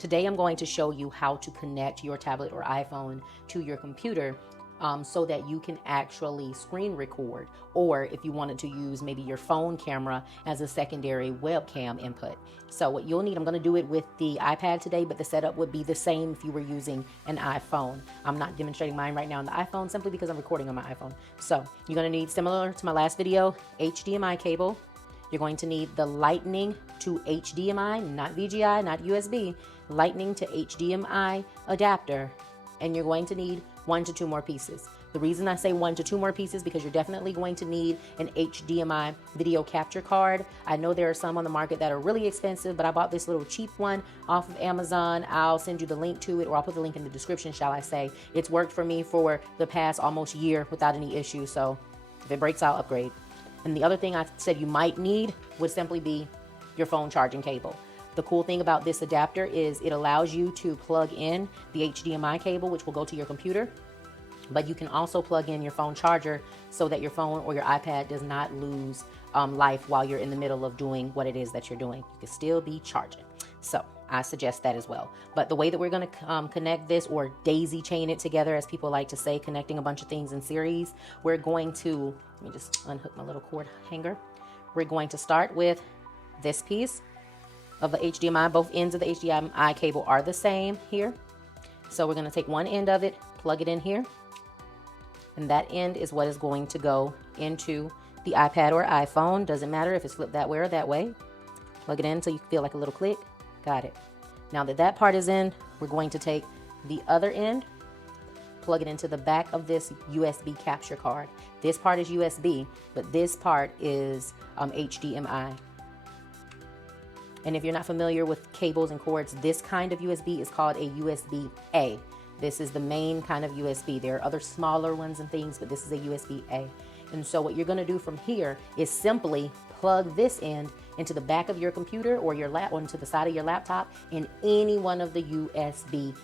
Today I'm going to show you how to connect your tablet or iPhone to your computer so that you can actually screen record, or if you wanted to use maybe your phone camera as a secondary webcam input. So what you'll need, I'm going to do it with the iPad today, but the setup would be the same if you were using an iPhone. I'm not demonstrating mine right now on the iPhone simply because I'm recording on my iPhone. So you're going to need, similar to my last video, HDMI cable. You're going to need the lightning to HDMI, not VGI, not USB, lightning to HDMI adapter, and you're going to need 1 to 2 more pieces. The reason I say 1 to 2 more pieces because you're definitely going to need an HDMI video capture card. I know there are some on the market that are really expensive, but I bought this little cheap one off of Amazon. I'll send you the link to it, or I'll put the link in the description, shall I say. It's worked for me for the past almost year without any issues, so if it breaks, I'll upgrade. And the other thing I said you might need would simply be your phone charging cable. The cool thing about this adapter is it allows you to plug in the HDMI cable, which will go to your computer, but you can also plug in your phone charger so that your phone or your iPad does not lose life while you're in the middle of doing what it is that you're doing. You can still be charging. So I suggest that as well. But the way that we're going to connect this, or daisy chain it together, as people like to say, connecting a bunch of things in series, we're going to, let me just unhook my little cord hanger. We're going to start with this piece of the HDMI. Both ends of the HDMI cable are the same here. So we're going to take one end of it, plug it in here, and that end is what is going to go into the iPad or iPhone. Doesn't matter if it's flipped that way or that way. Plug it in so you feel like a little click. Got it. Now that that part is in, we're going to take the other end, plug it into the back of this USB capture card. This part is USB, but this part is HDMI. And if you're not familiar with cables and cords, this kind of USB is called a USB-A. This is the main kind of USB. There are other smaller ones and things, but this is a USB-A. And so what you're going to do from here is simply plug this end into the back of your computer or your onto the side of your laptop in any one of the USB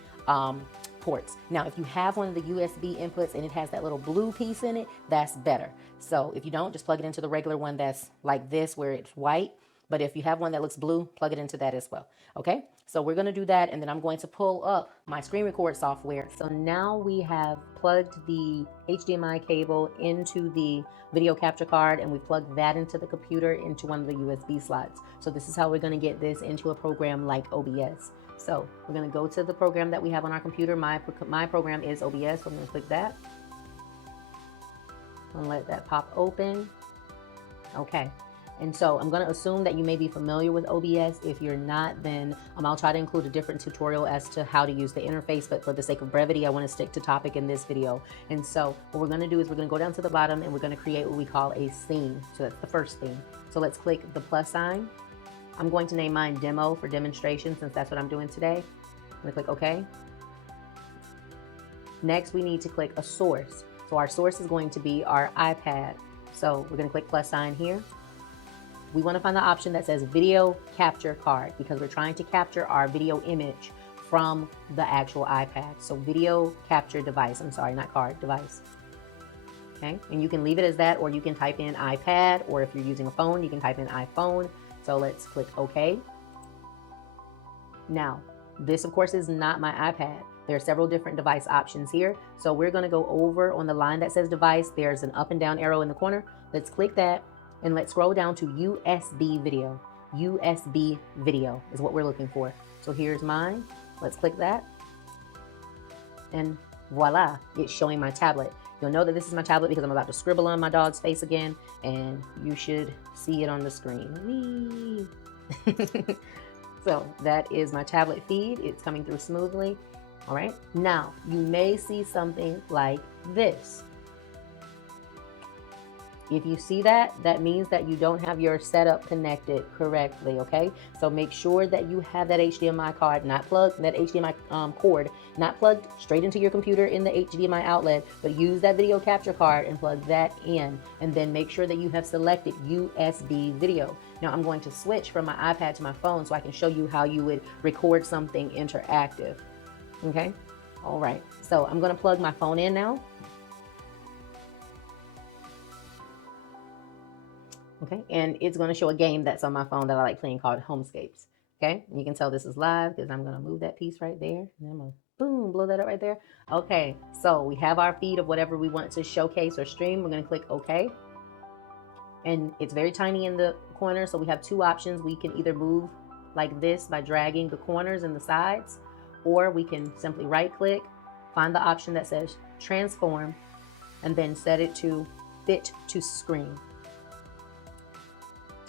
ports. Now, if you have one of the USB inputs and it has that little blue piece in it, that's better. So if you don't, just plug it into the regular one that's like this where it's white. But if you have one that looks blue, plug it into that as well. Okay, so we're going to do that, and then I'm going to pull up my screen record software. So now we have plugged the HDMI cable into the video capture card, and we plugged that into the computer into one of the USB slots. So this is how we're going to get this into a program like OBS. So we're going to go to the program that we have on our computer. My program is OBS, so I'm going to click that. I'm going to let that pop open. Okay. And so I'm going to assume that you may be familiar with OBS. If you're not, then I'll try to include a different tutorial as to how to use the interface. But for the sake of brevity, I want to stick to topic in this video. And so what we're going to do is we're going to go down to the bottom and we're going to create what we call a scene. So that's the first thing. So let's click the plus sign. I'm going to name mine demo for demonstration since that's what I'm doing today. I'm going to click OK. Next, we need to click a source. So our source is going to be our iPad. So we're going to click plus sign here. We want to find the option that says video capture card because we're trying to capture our video image from the actual iPad. So video capture device, I'm sorry, not card, device. Okay, and you can leave it as that, or you can type in iPad, or if you're using a phone, you can type in iPhone. So let's click OK. Now, this of course is not my iPad. There are several different device options here. So we're going to go over on the line that says device. There's an up and down arrow in the corner. Let's click that. And let's scroll down to USB video. USB video is what we're looking for. So here's mine. Let's click that. And voila, it's showing my tablet. You'll know that this is my tablet because I'm about to scribble on my dog's face again. And you should see it on the screen. Whee! So that is my tablet feed. It's coming through smoothly. All right. Now, you may see something like this. If you see that, that means that you don't have your setup connected correctly, okay? So make sure that you have that HDMI card not plugged, that HDMI cord not plugged straight into your computer in the HDMI outlet, but use that video capture card and plug that in. And then make sure that you have selected USB video. Now I'm going to switch from my iPad to my phone so I can show you how you would record something interactive, okay? All right, so I'm gonna plug my phone in now. Okay, and it's going to show a game that's on my phone that I like playing called Homescapes. Okay, you can tell this is live because I'm gonna move that piece right there. And I'm gonna boom, blow that up right there. Okay, so we have our feed of whatever we want to showcase or stream. We're gonna click OK. And it's very tiny in the corner, so we have two options. We can either move like this by dragging the corners and the sides, or we can simply right click, find the option that says transform, and then set it to fit to screen.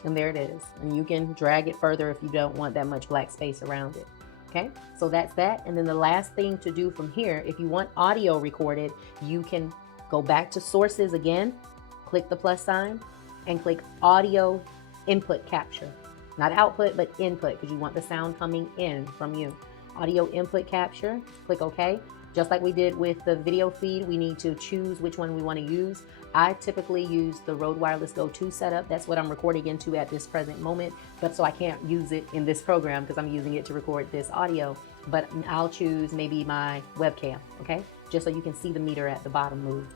And there it is. And you can drag it further if you don't want that much black space around it. Okay, so that's that. And then the last thing to do from here, if you want audio recorded, you can go back to sources again, click the plus sign, and click audio input capture. Not output, but input, because you want the sound coming in from you. Audio input capture, click OK. Just like we did with the video feed, we need to choose which one we want to use. I typically use the Rode Wireless Go 2 setup. That's what I'm recording into at this present moment, but so I can't use it in this program because I'm using it to record this audio. But I'll choose maybe my webcam, okay? Just so you can see the meter at the bottom move.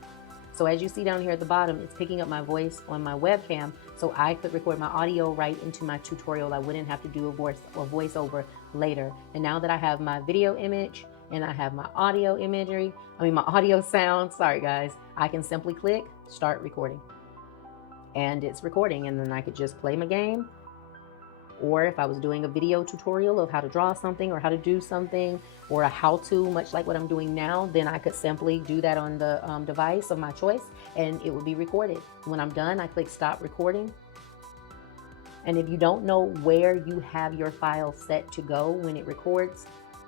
So as you see down here at the bottom, it's picking up my voice on my webcam, so I could record my audio right into my tutorial. I wouldn't have to do a voiceover later. And now that I have my video image and I have my audio imagery, my audio sound, sorry guys, I can simply click start recording. And it's recording, and then I could just play my game. Or if I was doing a video tutorial of how to draw something or how to do something, or a how-to, much like what I'm doing now, then I could simply do that on the device of my choice, and it would be recorded. When I'm done, I click stop recording. And if you don't know where you have your file set to go when it records,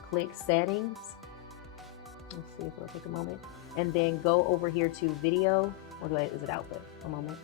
click settings. Let's see if it'll take a moment. And then go over here to video, or is it output? A moment.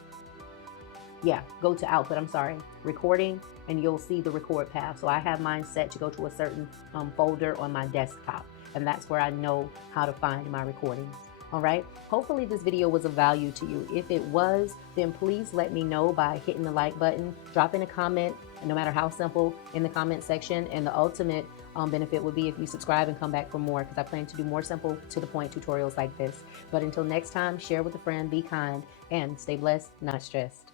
Yeah, go to output, I'm sorry, recording, and you'll see the record path. So I have mine set to go to a certain folder on my desktop, and that's where I know how to find my recordings. All right, hopefully this video was of value to you. If it was, then please let me know by hitting the like button, dropping a comment, no matter how simple, in the comment section. And the ultimate benefit would be if you subscribe and come back for more, because I plan to do more simple, to the point tutorials like this. But until next time, share with a friend, be kind, and stay blessed, not stressed.